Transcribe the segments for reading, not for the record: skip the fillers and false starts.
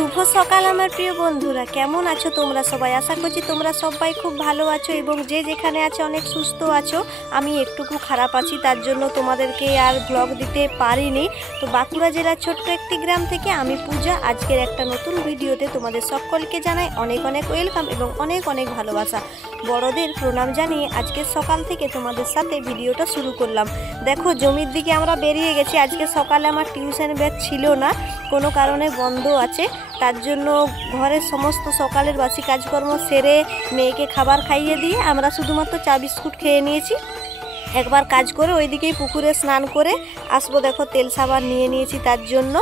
শুভ সকাল আমার প্রিয় বন্ধুরা, কেমন আছো তোমরা সবাই? আশা করছি তোমরা সবাই খুব ভালো আছো এবং যে যেখানে আছো অনেক সুস্থ আছো। আমি একটুকু খারাপ আছি, তার জন্য তোমাদেরকে আর ব্লগ দিতে পারিনি। তো বাঁকুড়া জেলার ছোট্ট একটি গ্রাম থেকে আমি পূজা আজকের একটা নতুন ভিডিওতে তোমাদের সকলকে জানাই অনেক অনেক ওয়েলকাম এবং অনেক অনেক ভালোবাসা। বড়দের প্রণাম জানিয়ে আজকে সকাল থেকে তোমাদের সাথে ভিডিওটা শুরু করলাম। দেখো, জমির দিকে আমরা বেরিয়ে গেছি। আজকে সকালে আমার টিউশন ব্যাচ ছিল না, কোনো কারণে বন্ধ আছে। তার জন্য ঘরের সমস্ত সকালের বাসি কাজকর্ম সেরে মেয়েকে খাবার খাইয়ে দিয়ে আমরা শুধুমাত্র চা বিস্কুট খেয়ে নিয়েছি। একবার কাজ করে ওইদিকেই পুকুরে স্নান করে আসবো। দেখো, তেল সাবান নিয়ে নিয়েছি তার জন্য,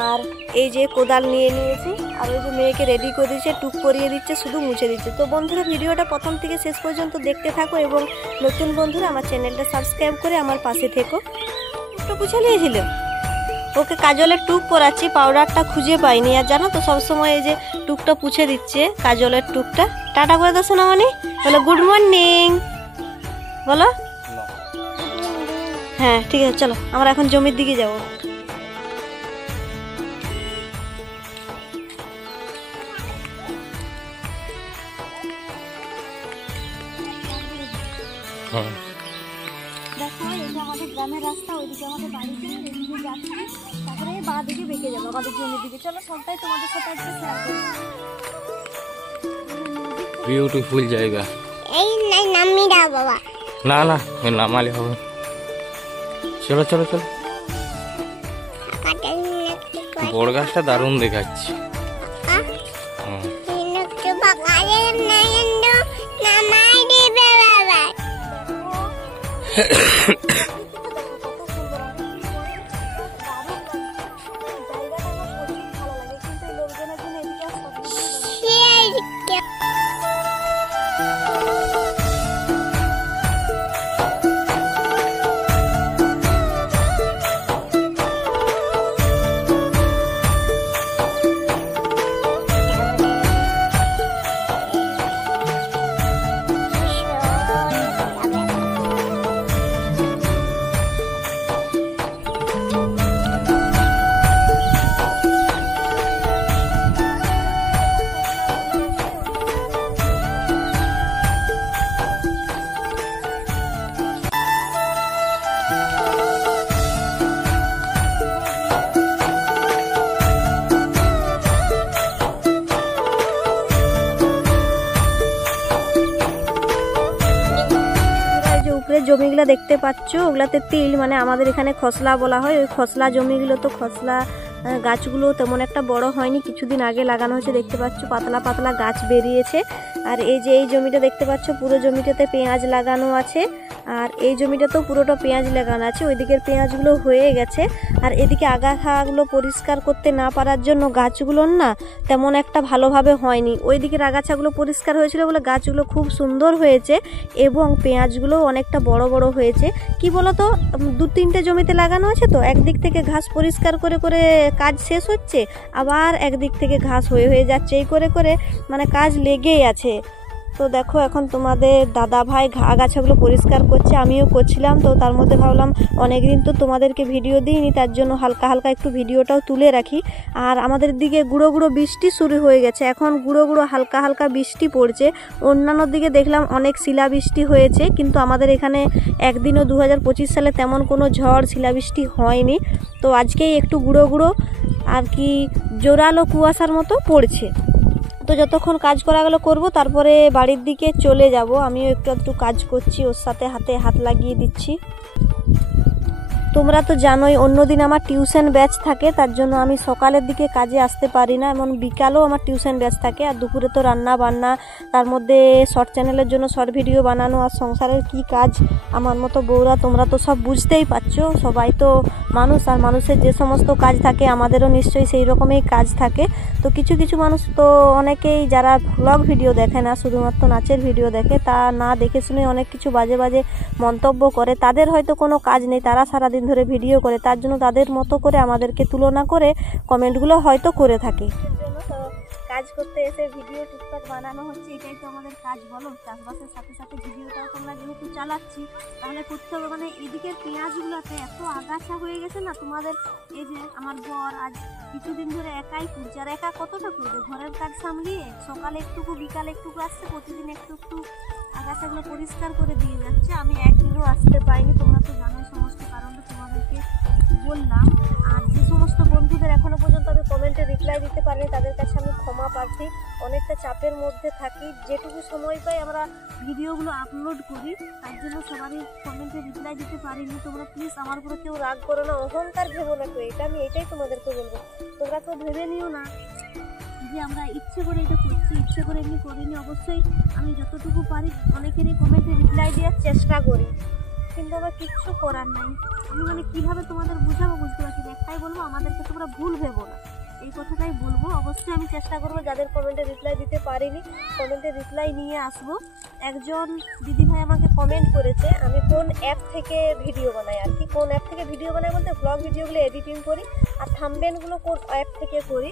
আর এই যে কোদাল নিয়ে নিয়েছি, আর ওই যে মেয়েকে রেডি করে দিচ্ছে, টুক করিয়ে দিচ্ছে, শুধু মুছে দিচ্ছে। তো বন্ধুরা, ভিডিওটা প্রথম থেকে শেষ পর্যন্ত দেখতে থাকো এবং নতুন বন্ধুরা আমার চ্যানেলটা সাবস্ক্রাইব করে আমার পাশে থেকো। একটু পুছে নিয়েছিল, ওকে কাজলের টুক পরাচ্ছি, পাউডারটা খুঁজে পাইনি। আর জানো তো, সবসময় এই যে টুকটা পুছে দিচ্ছে, কাজলের টুকটা। টাটা করে দাও সোনামণি, বলো গুড মর্নিং, বলো। হ্যাঁ ঠিক আছে, চলো আমরা এখন জমির দিকে যাবো। দেখো, এই যে আমাদের গ্রামের রাস্তা, ওইদিকে আমাদের বাড়িতে, এদিকে যাচ্ছে, তারপরে বাঁ দিকে বেঁকে যাবো আমাদের জমির দিকে। চলো সবটাই তোমাদের সাথে আজকে শেয়ার করি। বিউটিফুল জায়গা। এই নাই নামি দাও বাবা। না না, নামালে হবে। চলো চলো চলো। বড় গাছটা দারুণ দেখাচ্ছে। জমিগুলো দেখতে পাচ্ছ, ওগুলাতে তিল, মানে আমাদের এখানে খসলা বলা হয়। ওই খসলা জমিগুলো, তো খসলা গাছগুলো তেমন একটা বড় হয়নি, কিছুদিন আগে লাগানো হয়েছে। দেখতে পাচ্ছ পাতলা পাতলা গাছ বেরিয়েছে। আর এই যে এই জমিটা দেখতে পাচ্ছ, পুরো জমিটাতে পেঁয়াজ লাগানো আছে। আর এই জমিটাতেও পুরোটা পেঁয়াজ লাগানো আছে। ওইদিকের পেঁয়াজগুলো হয়ে গেছে। আর এদিকে আগাছাগুলো পরিষ্কার করতে না পারার জন্য গাছগুলোর না তেমন একটা ভালোভাবে হয়নি। ওইদিকের আগাছাগুলো পরিষ্কার হয়েছিল বলে গাছগুলো খুব সুন্দর হয়েছে এবং পেঁয়াজগুলো অনেকটা বড় বড় হয়েছে। কি বলতো, 2-3টে জমিতে লাগানো আছে, তো একদিক থেকে ঘাস পরিষ্কার করে করে কাজ শেষ হচ্ছে, আবার একদিক থেকে ঘাস হয়ে যাচ্ছে। এই করে করে মানে কাজ লেগেই আছে। তো দেখো, এখন তোমাদের দাদা ভাই আগাছাগুলো পরিষ্কার করছে, আমিও করছিলাম। তো তার মধ্যে ভাবলাম অনেকদিন তো তোমাদেরকে ভিডিও দিইনি, তার জন্য হালকা হালকা একটু ভিডিওটাও তুলে রাখি। আর আমাদের দিকে গুঁড়ো গুঁড়ো বৃষ্টি শুরু হয়ে গেছে, এখন গুঁড়ো গুঁড়ো হালকা হালকা বৃষ্টি পড়ছে। অন্যান্য দিকে দেখলাম অনেক শিলাবৃষ্টি হয়েছে, কিন্তু আমাদের এখানে একদিনও 2025 সালে তেমন কোনো ঝড় শিলাবৃষ্টি হয়নি। তো আজকেই একটু গুঁড়ো গুঁড়ো আর কি জোরালো কুয়াশার মতো পড়ছে। তো যতক্ষণ কাজ করা গেলো করবো, তারপরে বাড়ির দিকে চলে যাব। আমিও একটু কাজ করছি, ওর সাথে হাতে হাত লাগিয়ে দিচ্ছি। তোমরা তো জানোই অন্যদিন আমার টিউশন ব্যাচ থাকে, তার জন্য আমি সকালের দিকে কাজে আসতে পারি না, এমন বিকালেও আমার টিউশন ব্যাচ থাকে। আর দুপুরে তো রান্না বান্না, তার মধ্যে শর্ট চ্যানেলের জন্য শর্ট ভিডিও বানানো, আর সংসারের কি কাজ আমার মতো বউরা তোমরা তো সব বুঝতেই পারছো। সবাই তো মানুষ, আর মানুষের যে সমস্ত কাজ থাকে আমাদেরও নিশ্চয়ই সেই রকমই কাজ থাকে। তো কিছু কিছু মানুষ তো অনেকেই যারা ব্লগ ভিডিও দেখে না, শুধুমাত্র নাচের ভিডিও দেখে, তা না দেখে শুনে অনেক কিছু বাজে বাজে মন্তব্য করে। তাদের হয়তো কোনো কাজ নেই, তারা সারাদিন ধরে ভিডিও করে, তার জন্য তাদের মতো করে আমাদেরকে তুলনা করে কমেন্টগুলো হয়তো করে থাকে। কাজ করতে এসে ভিডিও টুকটাক বানানো হচ্ছে, এটাই তো আমাদের কাজ বলো। চাষবাসের সাথে সাথে ভিডিওটাও তোমরা যেহেতু চালাচ্ছি তাহলে করতে হবে। মানে এদিকের পেঁয়াজগুলোতে এত আগাছা হয়ে গেছে না, তোমাদের এই যে আমার বর আজ কিছুদিন ধরে একাই করছে, আর একা কতটা করবে ঘরের কাজ সামলিয়ে, সকালে একটুকু বিকালে একটুকু আসছে, প্রতিদিন একটু একটু আগাছাগুলো পরিষ্কার করে দিয়ে যাচ্ছে। আমি একদিনও আসতে পাইনি, তোমরা তো জানোই সমস্ত কারণটা তোমাদেরকে বললাম। আর যে সমস্ত বন্ধুদের এখনো পর্যন্ত আমি কমেন্টে রিপ্লাই দিতে পারিনি তাদের কাছে আমি ক্ষমা প্রার্থী। অনেকটা চাপের মধ্যে থাকি, যেটুকু সময় পাই আমরা ভিডিওগুলো আপলোড করি, তার জন্য সবারই কমেন্টে রিপ্লাই দিতে পারিনি। তোমরা প্লিজ আমার উপরে কেউ রাগ করো না, অহংকার ভেবো না কেউ, এটা আমি এটাই তোমাদেরকে বলবো। তোমরা তো ভেবে নিও না যে আমরা ইচ্ছে করে এটা করছি, ইচ্ছে করে এমনি করিনি। অবশ্যই আমি যতটুকু পারি অনেকেরই কমেন্টে রিপ্লাই দেওয়ার চেষ্টা করি, কিন্তু আমার কিচ্ছু করার নাই। আমি মানে কীভাবে তোমাদের বুঝাবো বুঝতে পারছি না। একটাই বলবো, আমাদেরকে তোমরা ভুল ভেবো না, এই কথাটাই বলবো। অবশ্যই আমি চেষ্টা করবো যাদের কমেন্টে রিপ্লাই দিতে পারিনি কমেন্টে রিপ্লাই নিয়ে আসবো। একজন দিদিভাই আমাকে কমেন্ট করেছে আমি কোন অ্যাপ থেকে ভিডিও বানাই, আর কি কোন অ্যাপ থেকে ভিডিও বানাই বলতে ব্লগ ভিডিওগুলো এডিটিং করি আর থাম্বনেলগুলো কোন অ্যাপ থেকে করি,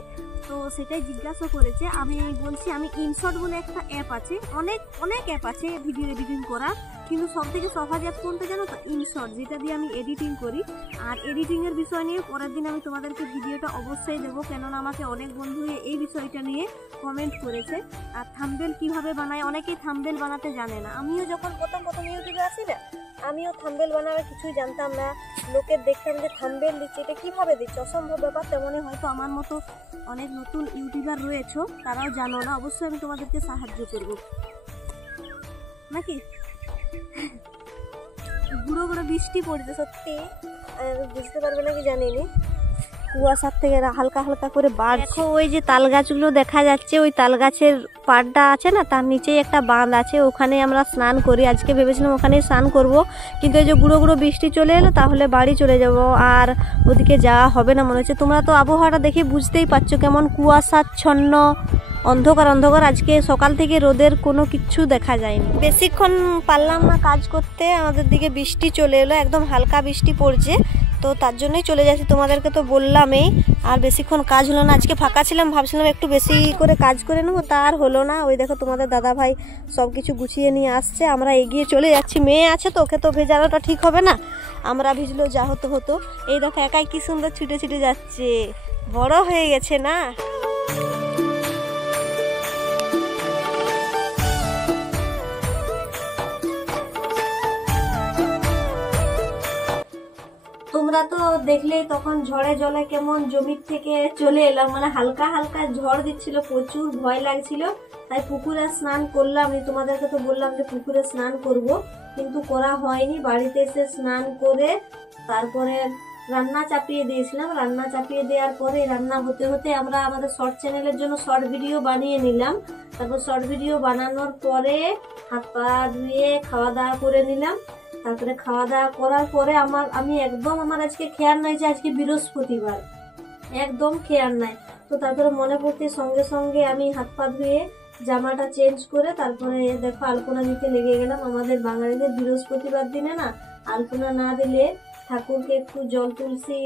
তো সেটাই জিজ্ঞাসা করেছে। আমি বলছি আমি ইনশট বলে একটা অ্যাপ আছে, অনেক অনেক অ্যাপ আছে ভিডিও এডিটিং করা, কিন্তু সব থেকে সহজ অ্যাপ কোনটা জানো তো? ইনশট, যেটা দিয়ে আমি এডিটিং করি। আর এডিটিংয়ের বিষয় নিয়ে পরের দিন আমি তোমাদেরকে ভিডিওটা অবশ্যই দেবো, কেননা আমাকে অনেক বন্ধু এই বিষয়টা নিয়ে কমেন্ট করেছে। আর থাম্বনেল কিভাবে বানায়, অনেকেই থাম্বনেল বানাতে জানে না। আমিও যখন প্রথম ইউটিউবে আসি না, আমিও থাম্বনেল বানাবার কিছুই জানতাম না। লোকের দেখতাম যে থাম্বনেল দিচ্ছে, এটা কীভাবে দিচ্ছে, অসম্ভব ব্যাপার। তেমনই হয়তো আমার মতো অনেক নতুন ইউটিউবার রয়েছে, তারাও জানো না। অবশ্যই আমি তোমাদেরকে সাহায্য করব নাকি। গুঁড়ো গুঁড়ো বৃষ্টি পড়ছে সত্যি, বুঝতে পারবে নাকি জানিনি, কুয়াশার থেকে হালকা হালকা করে বাড়ছে। ওই যে তাল গাছগুলো দেখা যাচ্ছে, ওই তাল গাছের পাড়টা আছে না, তার নিচেই একটা বাঁধ আছে, ওখানে আমরা স্নান করি। আজকে ভেবেছিলাম ওখানেই স্নান করব, কিন্তু এই যে গুঁড়ো গুঁড়ো বৃষ্টি চলে এলো, তাহলে বাড়ি চলে যাব, আর ওদিকে যাওয়া হবে না মনে হচ্ছে। তোমরা তো আবহাওয়াটা দেখে বুঝতেই পারছো কেমন কুয়াশাচ্ছন্ন, অন্ধকার অন্ধকার। আজকে সকাল থেকে রোদের কোনো কিচ্ছু দেখা যায়নি। বেশিক্ষণ পারলাম না কাজ করতে, আমাদের দিকে বৃষ্টি চলে এলো, একদম হালকা বৃষ্টি পড়ছে, তো তার জন্যই চলে যাচ্ছি। তোমাদেরকে তো বললামই, আর বেশিক্ষণ কাজ হলো না। আজকে ফাঁকা ছিলাম, ভাবছিলাম একটু বেশি করে কাজ করে নেবো, তার হলো না। ওই দেখো তোমাদের দাদা ভাই সব কিছু গুছিয়ে নিয়ে আসছে, আমরা এগিয়ে চলে যাচ্ছি। মেয়ে আছে তো, ওকে তো ভেজানোটা ঠিক হবে না, আমরা ভিজলেও যা হতো হতো। এই দেখো একাই কি সুন্দর ছুটে ছুটে যাচ্ছে, বড় হয়ে গেছে না। তোমরা তো দেখলেই তখন ঝড়ে জলে কেমন জমির থেকে চলে এলাম, মানে হালকা হালকা ঝড় দিচ্ছিল, প্রচুর ভয় লাগছিল, তাই পুকুরে স্নান করলাম। আমি তোমাদেরকে তো বললাম যে পুকুরে স্নান করব, কিন্তু করা হয়নি। বাড়িতে এসে স্নান করে তারপরে রান্না চাপিয়ে দিয়েছিলাম। রান্না চাপিয়ে দেওয়ার পরে রান্না হতে হতে আমরা আমাদের শর্ট চ্যানেলের জন্য শর্ট ভিডিও বানিয়ে নিলাম। তারপর শর্ট ভিডিও বানানোর পরে হাত পা ধুয়ে খাওয়া দাওয়া করে নিলাম। তারপরে খাওয়া দাওয়া করার পরে আমি একদম আমার আজকে খেয়াল নাই যে আজকে বৃহস্পতিবার, একদম খেয়াল নাই। তো তারপরে মনে পড়তে সঙ্গে সঙ্গে আমি হাত পা ধুয়ে জামাটা চেঞ্জ করে তারপরে দেখো আলপনা দিতে লেগে গেলাম। আমাদের বাঙালিদের বৃহস্পতিবার দিনে না আলপনা না দিলে, ঠাকুরকে একটু জল তুলসী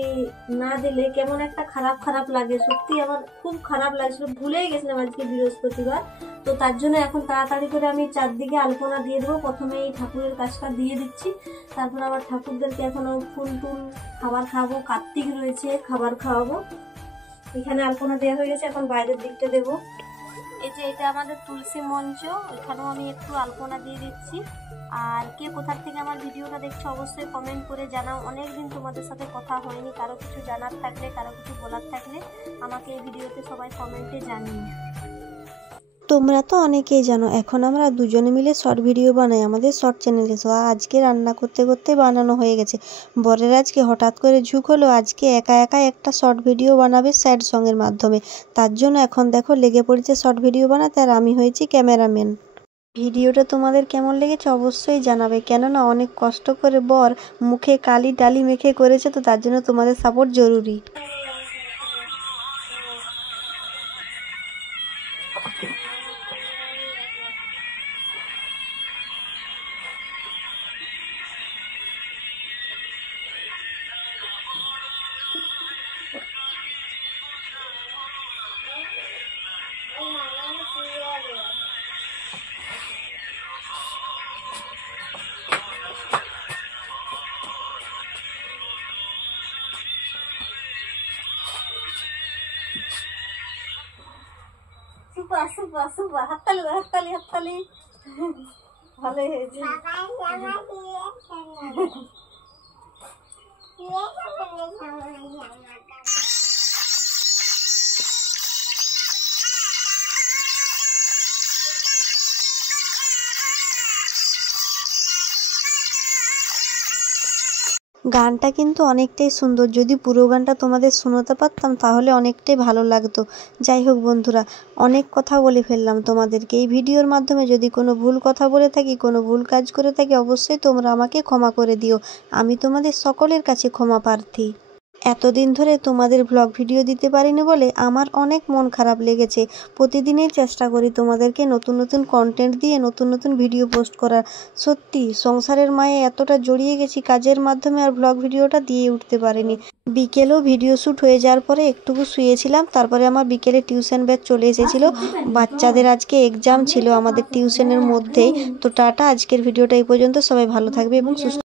না দিলে কেমন একটা খারাপ খারাপ লাগে। সত্যি আমার খুব খারাপ লাগছিল, ভুলেই গেছিলাম আজকে বৃহস্পতিবার। তো তার জন্য এখন তাড়াতাড়ি করে আমি চারদিকে আলপনা দিয়ে দেবো। প্রথমে এই ঠাকুরের কাজটা দিয়ে দিচ্ছি, তারপর আবার ঠাকুরদেরকে এখনো ফুল টুল খাবার খাওয়াবো, কার্তিক রয়েছে খাবার খাওয়াবো। এখানে আলপনা দেওয়া হয়ে গেছে, এখন বাইরের দিকটা দেবো। এই যে এটা আমাদের তুলসী মঞ্চ, এখানেও আমি একটু আলপনা দিয়ে দিচ্ছি। আর কে কোথা থেকে আমার ভিডিওটা দেখছো অবশ্যই কমেন্ট করে জানাও। অনেকদিন তোমাদের সাথে কথা হয়নি, কারো কিছু জানার থাকলে কারো কিছু বলার থাকলে আমাকে এই ভিডিওতে সবাই কমেন্টে জানিও। তোমরা তো অনেকেই জানো এখন আমরা দুজনে মিলে শর্ট ভিডিও বানাই আমাদের শর্ট চ্যানেলে। তো আজকে রান্না করতে করতে বানানো হয়ে গেছে। বরের আজকে হঠাৎ করে ঝুঁক হলো আজকে একা একা একটা শর্ট ভিডিও বানাবে স্যাড সঙের মাধ্যমে। তার জন্য এখন দেখো লেগে পড়েছে শর্ট ভিডিও বানাতে, আর আমি হয়েছি ক্যামেরাম্যান। ভিডিওটা তোমাদের কেমন লেগেছে অবশ্যই জানাবে, কেননা অনেক কষ্ট করে বর মুখে কালি ডালি মেখে করেছে, তো তার জন্য তোমাদের সাপোর্ট জরুরি। সুপার সুপার সুপার, হাততালি দাও, হাততালি হাততালি। ভালোই হয়েছে। গানটা কিন্তু অনেকটাই সুন্দর, যদি পুরো গানটা তোমাদের শোনাতে পারতাম তাহলে অনেকটাই ভালো লাগতো। যাই হোক বন্ধুরা, অনেক কথা বলে ফেললাম তোমাদেরকে। এই ভিডিওর মাধ্যমে যদি কোনো ভুল কথা বলে থাকি, কোনো ভুল কাজ করে থাকি, অবশ্যই তোমরা আমাকে ক্ষমা করে দিও। আমি তোমাদের সকলের কাছে ক্ষমা প্রার্থী। এতদিন ধরে তোমাদের ব্লগ ভিডিও দিতে পারিনি বলে আমার অনেক মন খারাপ লেগেছে। প্রতিদিনই চেষ্টা করি তোমাদেরকে নতুন নতুন কন্টেন্ট দিয়ে নতুন নতুন ভিডিও পোস্ট করার। সত্যি সংসারের মায়ে এতটা জড়িয়ে গেছি কাজের মাধ্যমে, আর ব্লগ ভিডিওটা দিয়ে উঠতে পারিনি। বিকেলেও ভিডিও শ্যুট হয়ে যাওয়ার পরে একটুকু শুয়েছিলাম, তারপরে আমার বিকেলে টিউশন ব্যাচ চলে এসেছিলো। বাচ্চাদের আজকে এক্সাম ছিল আমাদের টিউশনের মধ্যেই। তো টাটা, আজকের ভিডিওটা এই পর্যন্ত। সবাই ভালো থাকবে এবং সুস্থ